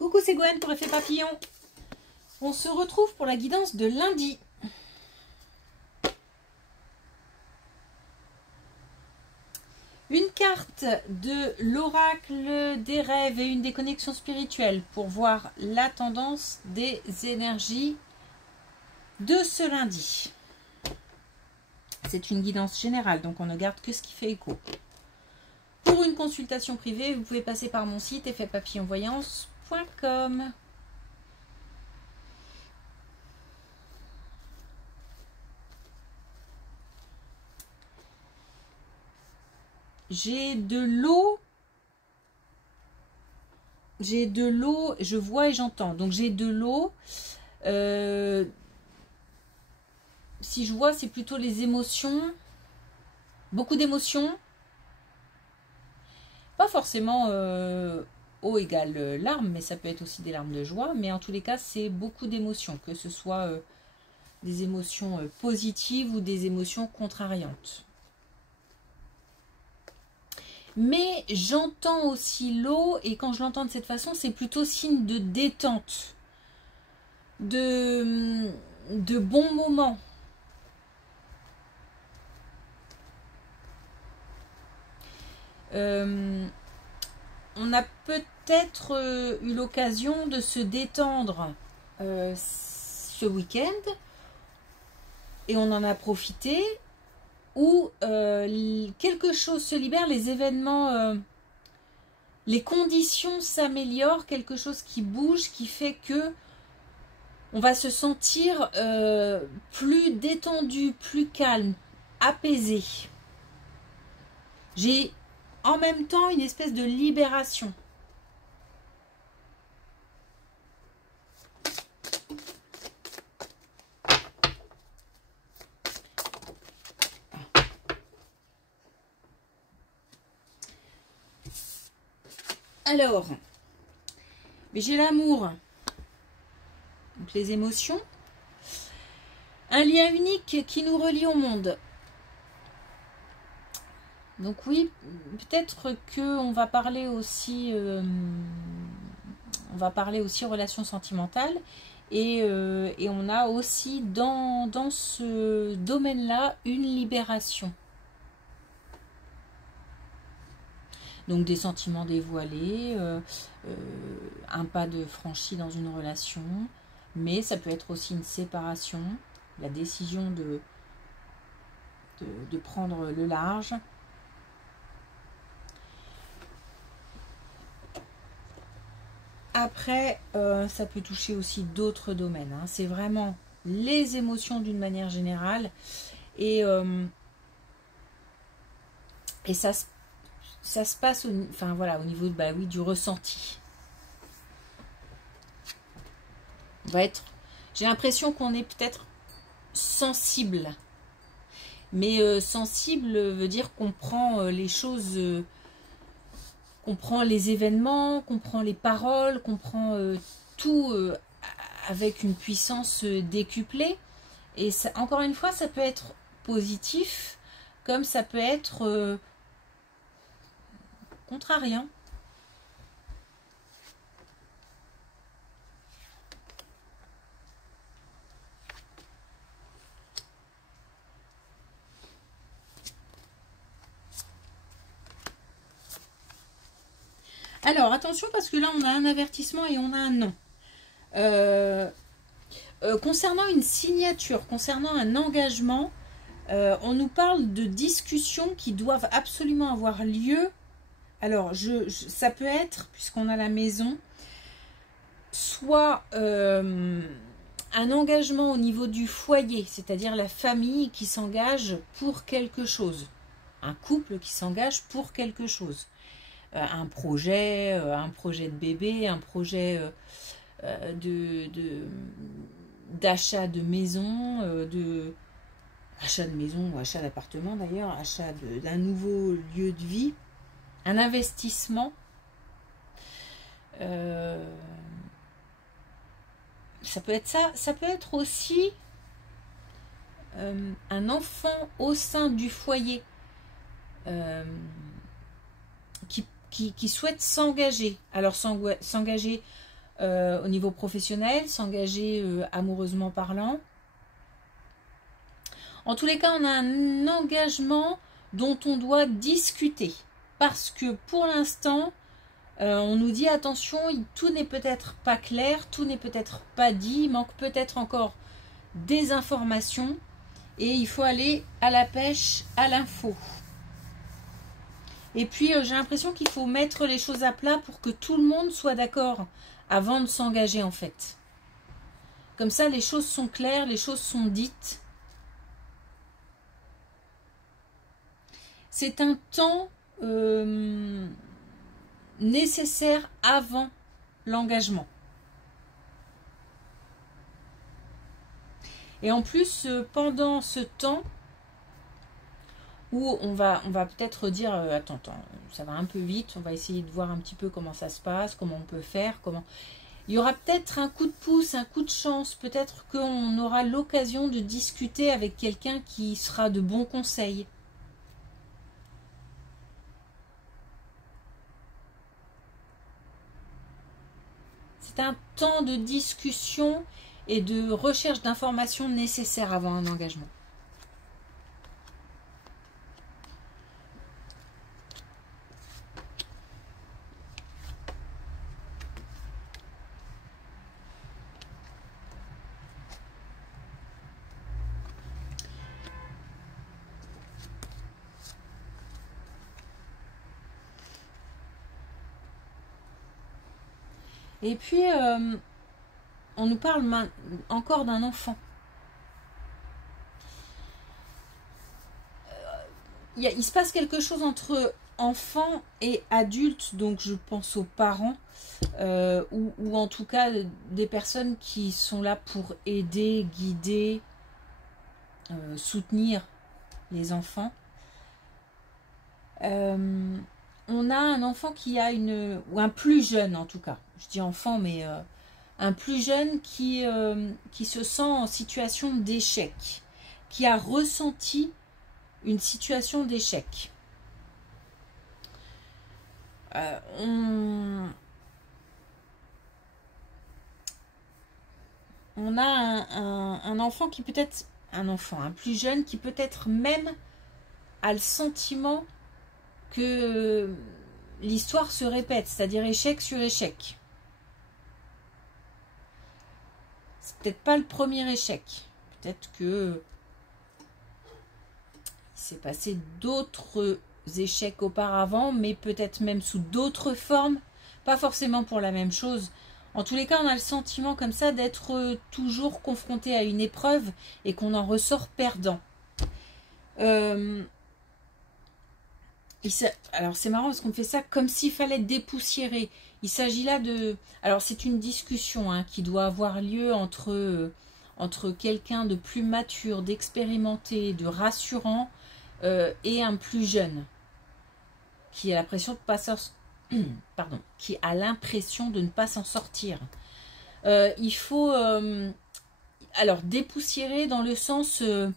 Coucou, c'est Gwen pour Effet Papillon. On se retrouve pour la guidance de lundi. Une carte de l'oracle des rêves et une des connexions spirituelles pour voir la tendance des énergies de ce lundi. C'est une guidance générale, donc on ne garde que ce qui fait écho. Pour une consultation privée, vous pouvez passer par mon site effetpapillonvoyance.com. J'ai de l'eau, je vois et j'entends. Donc j'ai de l'eau. Si je vois, c'est plutôt les émotions. Beaucoup d'émotions. Pas forcément eau égale larmes, mais ça peut être aussi des larmes de joie. Mais en tous les cas, c'est beaucoup d'émotions, que ce soit des émotions positives ou des émotions contrariantes. Mais j'entends aussi l'eau, et quand je l'entends de cette façon, c'est plutôt signe de détente, de bons moments. On a peut-être eu l'occasion de se détendre ce week-end, et on en a profité. Où quelque chose se libère, les événements, les conditions s'améliorent, quelque chose qui bouge, qui fait que on va se sentir plus détendu, plus calme, apaisé. J'ai en même temps une espèce de libération. Alors, j'ai l'amour, donc les émotions, un lien unique qui nous relie au monde. Donc oui, peut-être que on va parler aussi relations sentimentales, et on a aussi dans ce domaine-là une libération. Donc des sentiments dévoilés, un pas de franchi dans une relation, mais ça peut être aussi une séparation, la décision de prendre le large. Après, ça peut toucher aussi d'autres domaines, hein. C'est vraiment les émotions d'une manière générale, et ça se passe au niveau du ressenti. J'ai l'impression qu'on est peut-être sensible, mais sensible veut dire qu'on prend les choses, qu'on prend les événements, qu'on prend les paroles, qu'on prend tout avec une puissance décuplée. Et ça, encore une fois, ça peut être positif, comme ça peut être contrariant. Alors, attention, parce que là, on a un avertissement et on a un non. Concernant une signature, concernant un engagement, on nous parle de discussions qui doivent absolument avoir lieu. Alors, ça peut être, puisqu'on a la maison, soit un engagement au niveau du foyer, c'est-à-dire la famille qui s'engage pour quelque chose. Un couple qui s'engage pour quelque chose. Un projet de bébé, un projet d'achat de maison, achat de maison ou achat d'appartement d'ailleurs, achat d'un nouveau lieu de vie, un investissement. Ça peut être ça, ça peut être aussi un enfant au sein du foyer qui souhaite s'engager. Alors s'engager au niveau professionnel, s'engager amoureusement parlant. En tous les cas, on a un engagement dont on doit discuter. Parce que pour l'instant, on nous dit attention, tout n'est peut-être pas clair, tout n'est peut-être pas dit, il manque peut-être encore des informations et il faut aller à la pêche, à l'info. Et puis j'ai l'impression qu'il faut mettre les choses à plat pour que tout le monde soit d'accord avant de s'engager en fait. Comme ça, les choses sont claires, les choses sont dites. C'est un temps nécessaire avant l'engagement. Et en plus, pendant ce temps où on va peut-être dire attends, ça va un peu vite, on va essayer de voir un petit peu comment ça se passe, comment on peut faire, comment... Il y aura peut-être un coup de pouce, un coup de chance, peut-être qu'on aura l'occasion de discuter avec quelqu'un qui sera de bons conseils. C'est un temps de discussion et de recherche d'informations nécessaires avant un engagement. Et puis, on nous parle encore d'un enfant. Il se passe quelque chose entre enfants et adultes, donc je pense aux parents, ou en tout cas des personnes qui sont là pour aider, guider, soutenir les enfants. On a un enfant qui a ou un plus jeune en tout cas, je dis enfant, mais un plus jeune qui se sent en situation d'échec, qui a ressenti une situation d'échec. On a un enfant qui peut-être, un plus jeune qui peut-être même a le sentiment que l'histoire se répète, c'est-à-dire échec sur échec. C'est peut-être pas le premier échec. Peut-être que il s'est passé d'autres échecs auparavant, mais peut-être même sous d'autres formes, pas forcément pour la même chose. En tous les cas, on a le sentiment comme ça d'être toujours confronté à une épreuve et qu'on en ressort perdant. Alors c'est marrant parce qu'on fait ça comme s'il fallait dépoussiérer. Il s'agit là de... Alors c'est une discussion qui doit avoir lieu entre quelqu'un de plus mature, d'expérimenté, de rassurant et un plus jeune qui a l'impression de pas qui a l'impression de ne pas s'en sortir. Il faut alors dépoussiérer dans le sens... il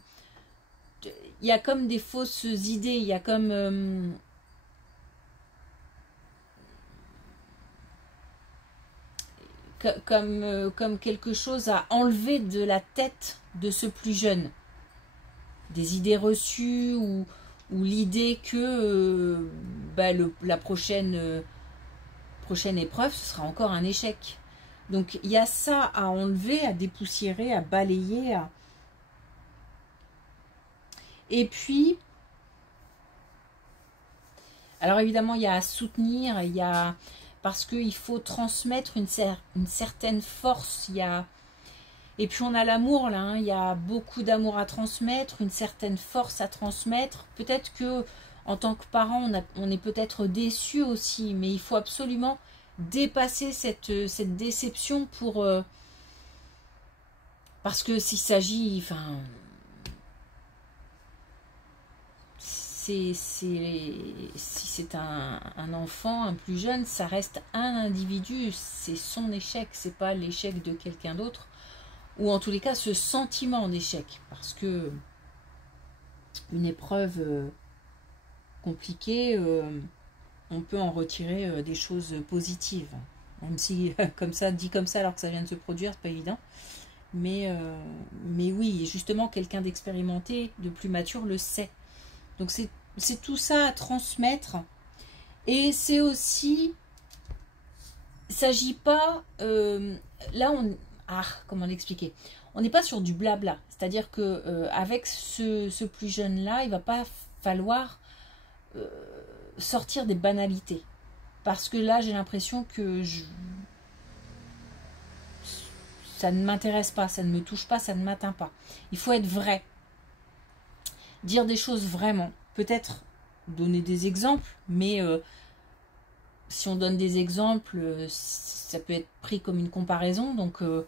y a comme des fausses idées, il y a comme quelque chose à enlever de la tête de ce plus jeune. Des idées reçues ou l'idée que la prochaine épreuve, ce sera encore un échec. Donc il y a ça à enlever, à dépoussiérer, à balayer. Et puis, alors évidemment, il y a à soutenir, il y a... parce qu'il faut transmettre une certaine force. Et puis on a l'amour là, il y a beaucoup d'amour à transmettre, une certaine force à transmettre. Peut-être que en tant que parent, on est peut-être déçu aussi, mais il faut absolument dépasser cette déception pour... parce que s'il s'agit... Enfin... si c'est un enfant, un plus jeune, ça reste un individu, c'est son échec, c'est pas l'échec de quelqu'un d'autre, ou en tous les cas ce sentiment d'échec, parce que une épreuve compliquée, on peut en retirer des choses positives. Même si, comme ça, dit comme ça, alors que ça vient de se produire, c'est pas évident. Mais oui, justement, quelqu'un d'expérimenté, de plus mature, le sait. Donc c'est tout ça à transmettre. Et c'est aussi, il ne s'agit pas, là comment l'expliquer? On n'est pas sur du blabla. C'est-à-dire que avec ce plus jeune-là, il va pas falloir sortir des banalités. Parce que là, j'ai l'impression que ça ne m'intéresse pas, ça ne me touche pas, ça ne m'atteint pas. Il faut être vrai. Dire des choses vraiment. Peut-être donner des exemples, mais si on donne des exemples, ça peut être pris comme une comparaison. Donc, je ne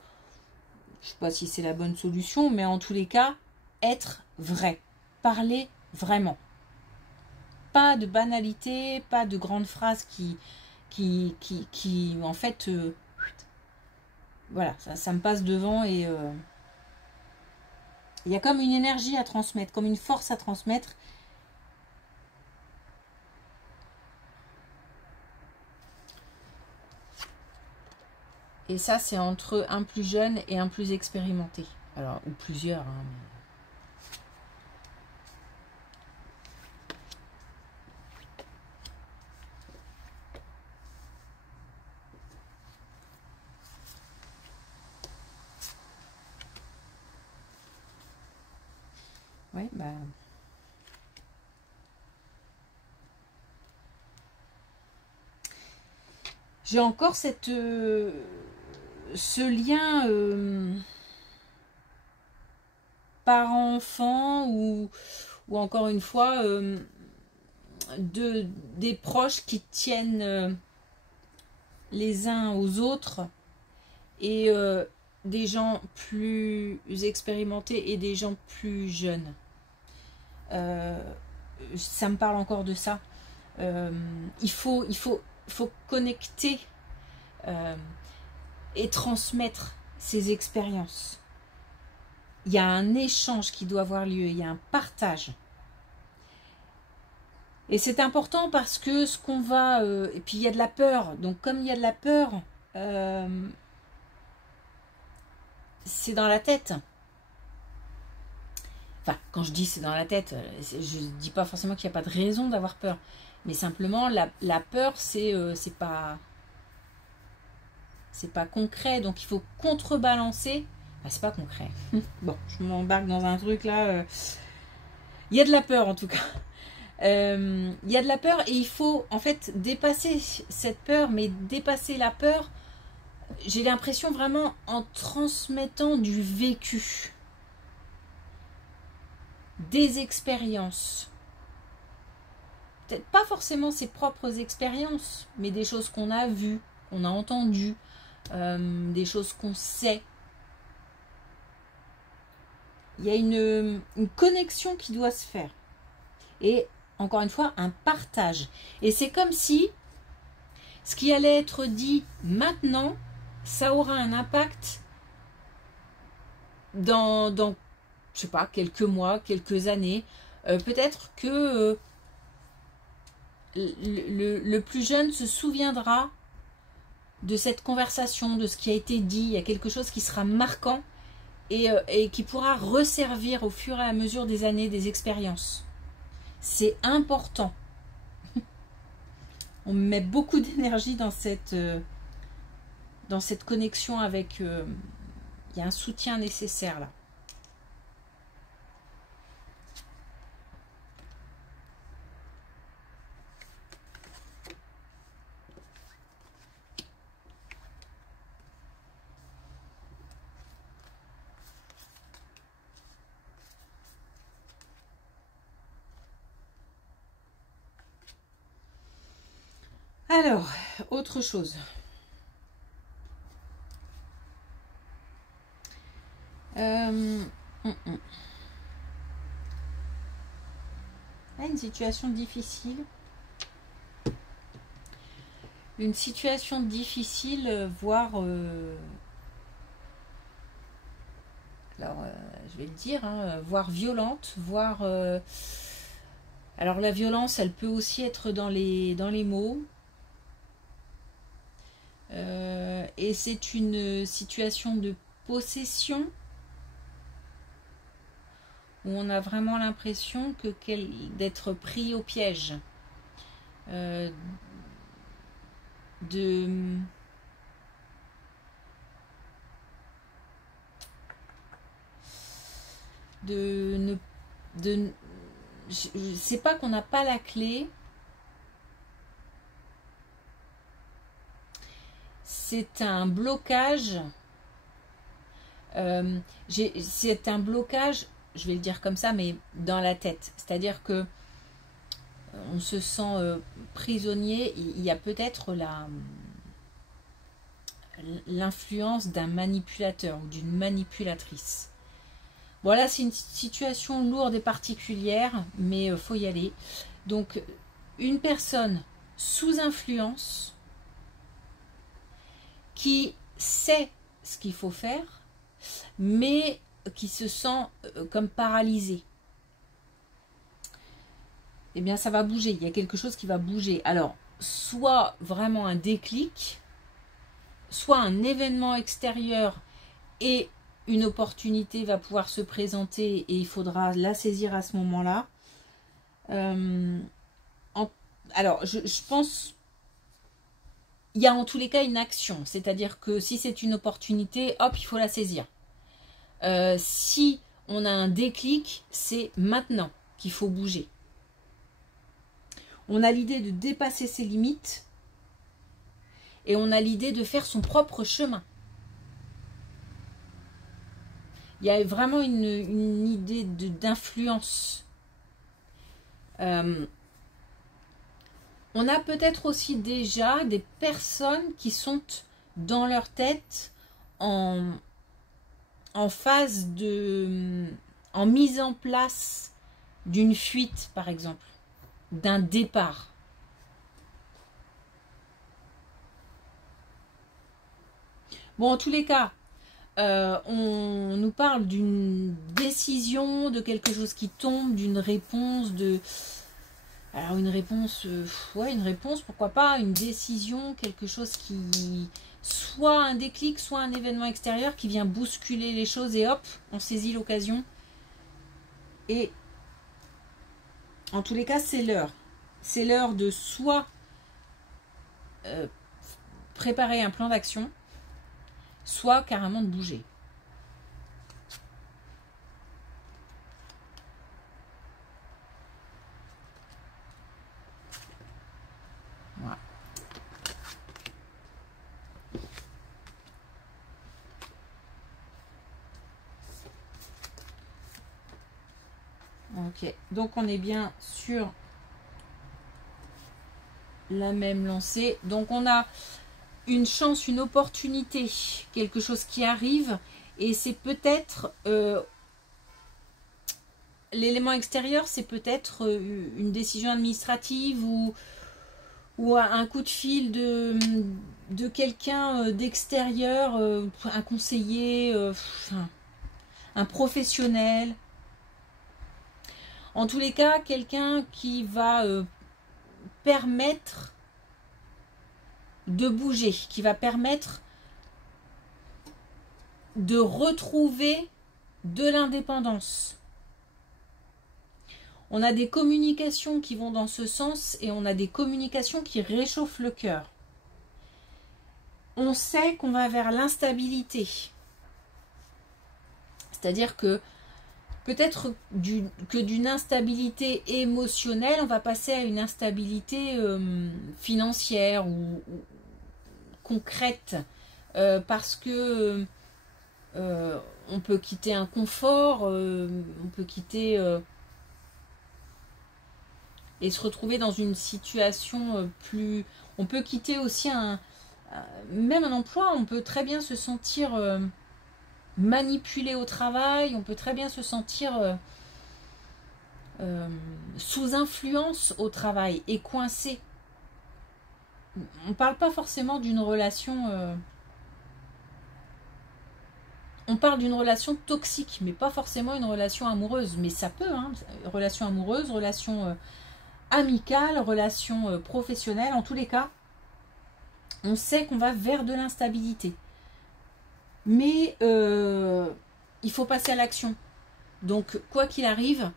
sais pas si c'est la bonne solution, mais en tous les cas, être vrai. Parler vraiment. Pas de banalité, pas de grandes phrases qui en fait, voilà, ça me passe devant et il y a comme une énergie à transmettre, comme une force à transmettre. Et ça, c'est entre un plus jeune et un plus expérimenté. Alors, ou plusieurs, hein, mais... Ouais, bah... J'ai encore ce lien parent-enfant ou encore une fois des proches qui tiennent les uns aux autres et des gens plus expérimentés et des gens plus jeunes. Ça me parle encore de ça. Il faut connecter et transmettre ces expériences. Il y a un échange qui doit avoir lieu, il y a un partage. Et c'est important parce que ce qu'on va... et puis il y a de la peur. Donc comme il y a de la peur, c'est dans la tête. Enfin, quand je dis c'est dans la tête, je ne dis pas forcément qu'il n'y a pas de raison d'avoir peur. Mais simplement, la peur, c'est pas concret. Donc il faut contrebalancer. Enfin, c'est pas concret. Bon, je m'embarque dans un truc là. Il y a de la peur en tout cas. Il y a de la peur et il faut en fait dépasser cette peur, mais dépasser la peur, j'ai l'impression vraiment en transmettant du vécu, des expériences. Peut-être pas forcément ses propres expériences, mais des choses qu'on a vues, qu'on a entendues, des choses qu'on sait. Il y a une connexion qui doit se faire. Et encore une fois, un partage. Et c'est comme si ce qui allait être dit maintenant, ça aura un impact dans je sais pas, quelques mois, quelques années. Peut-être que le plus jeune se souviendra de cette conversation, de ce qui a été dit. Il y a quelque chose qui sera marquant et qui pourra resservir au fur et à mesure des années, des expériences. C'est important. On met beaucoup d'énergie dans cette connexion avec... il y a un soutien nécessaire là. Alors, autre chose. Une situation difficile. Une situation difficile, voire... alors, je vais le dire, hein, voire violente, voire... alors, la violence, elle peut aussi être dans les mots. et c'est une situation de possession où on a vraiment l'impression d'être pris au piège. C'est pas qu'on n'a pas la clé, c'est un blocage. C'est un blocage, je vais le dire comme ça, mais dans la tête. C'est-à-dire que on se sent prisonnier. Il y a peut-être l'influence d'un manipulateur ou d'une manipulatrice. Voilà, c'est une situation lourde et particulière, mais faut y aller. Donc, une personne sous influence qui sait ce qu'il faut faire, mais qui se sent comme paralysée. Eh bien, ça va bouger. Il y a quelque chose qui va bouger. Alors, soit vraiment un déclic, soit un événement extérieur et une opportunité va pouvoir se présenter et il faudra la saisir à ce moment-là. Alors, je pense, il y a en tous les cas une action. C'est-à-dire que si c'est une opportunité, hop, il faut la saisir. Si on a un déclic, c'est maintenant qu'il faut bouger. On a l'idée de dépasser ses limites et on a l'idée de faire son propre chemin. Il y a vraiment une idée d'influence. On a peut-être aussi déjà des personnes qui sont dans leur tête en phase en mise en place d'une fuite, par exemple, d'un départ. Bon, en tous les cas, on nous parle d'une décision, de quelque chose qui tombe, d'une réponse, alors une réponse, ouais, une réponse, pourquoi pas, une décision, quelque chose qui, soit un déclic, soit un événement extérieur qui vient bousculer les choses et hop, on saisit l'occasion. Et en tous les cas, c'est l'heure. C'est l'heure de soit préparer un plan d'action, soit carrément de bouger. Voilà. Ok, donc on est bien sur la même lancée. Donc on a une chance, une opportunité, quelque chose qui arrive et c'est peut-être l'élément extérieur, c'est peut-être une décision administrative ou un coup de fil de quelqu'un d'extérieur, un conseiller, un professionnel. En tous les cas, quelqu'un qui va permettre de bouger, qui va permettre de retrouver de l'indépendance. On a des communications qui vont dans ce sens et on a des communications qui réchauffent le cœur. On sait qu'on va vers l'instabilité. C'est-à-dire que peut-être que d'une instabilité émotionnelle, on va passer à une instabilité financière ou concrète. Parce que on peut quitter un confort, on peut quitter et se retrouver dans une situation plus... On peut quitter aussi même un emploi, on peut très bien se sentir manipulé au travail, on peut très bien se sentir sous influence au travail et coincé. On ne parle pas forcément d'une relation... on parle d'une relation toxique, mais pas forcément une relation amoureuse. Mais ça peut, hein, relation amoureuse, relation amicale, relation professionnelle. En tous les cas, On sait qu'on va vers de l'instabilité. Mais il faut passer à l'action. Donc, quoi qu'il arrive,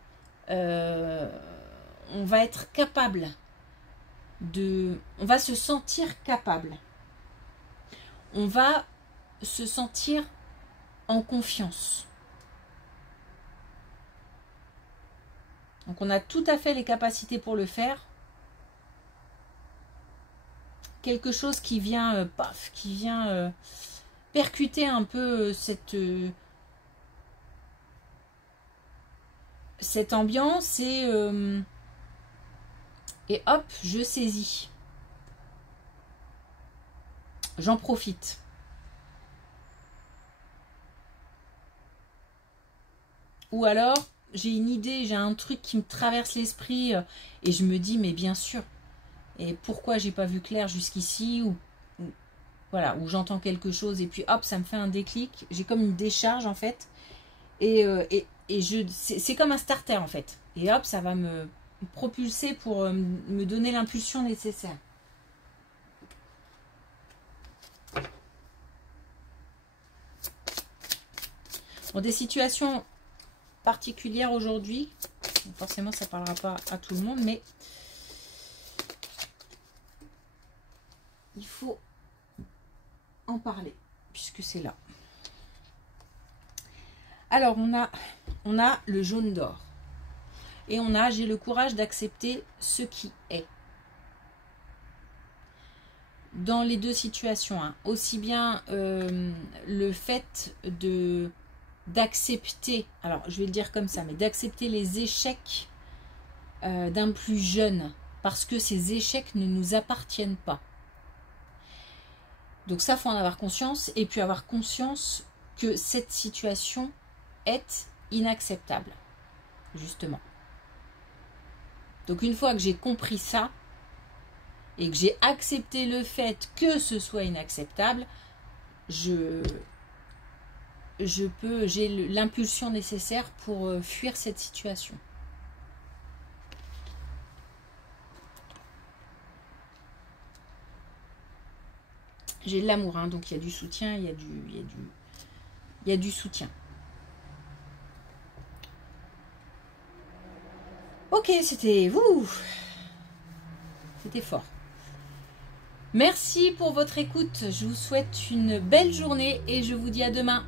on va être capable on va se sentir capable. On va se sentir en confiance. Donc, on a tout à fait les capacités pour le faire. Quelque chose qui vient, percuter un peu cette ambiance et hop, je saisis. J'en profite. Ou alors, j'ai une idée, j'ai un truc qui me traverse l'esprit et je me dis, mais bien sûr. Et pourquoi j'ai pas vu clair jusqu'ici voilà, où j'entends quelque chose et puis hop, ça me fait un déclic. J'ai comme une décharge en fait. Et c'est comme un starter en fait. Et hop, ça va me propulser pour me donner l'impulsion nécessaire. Bon, des situations particulières aujourd'hui. Forcément, ça ne parlera pas à tout le monde, mais il faut en parler puisque c'est là. Alors, on a le jaune d'or. Et on a, j'ai le courage d'accepter ce qui est. Dans les deux situations, hein, aussi bien le fait d'accepter, alors je vais le dire comme ça, mais d'accepter les échecs d'un plus jeune, parce que ces échecs ne nous appartiennent pas. Donc ça, il faut en avoir conscience, et puis avoir conscience que cette situation est inacceptable, justement. Donc une fois que j'ai compris ça, et que j'ai accepté le fait que ce soit inacceptable, j'ai l'impulsion nécessaire pour fuir cette situation. J'ai de l'amour, hein, donc il y a du soutien, il y a du soutien. Ok, c'était fort. Merci pour votre écoute. Je vous souhaite une belle journée et je vous dis à demain.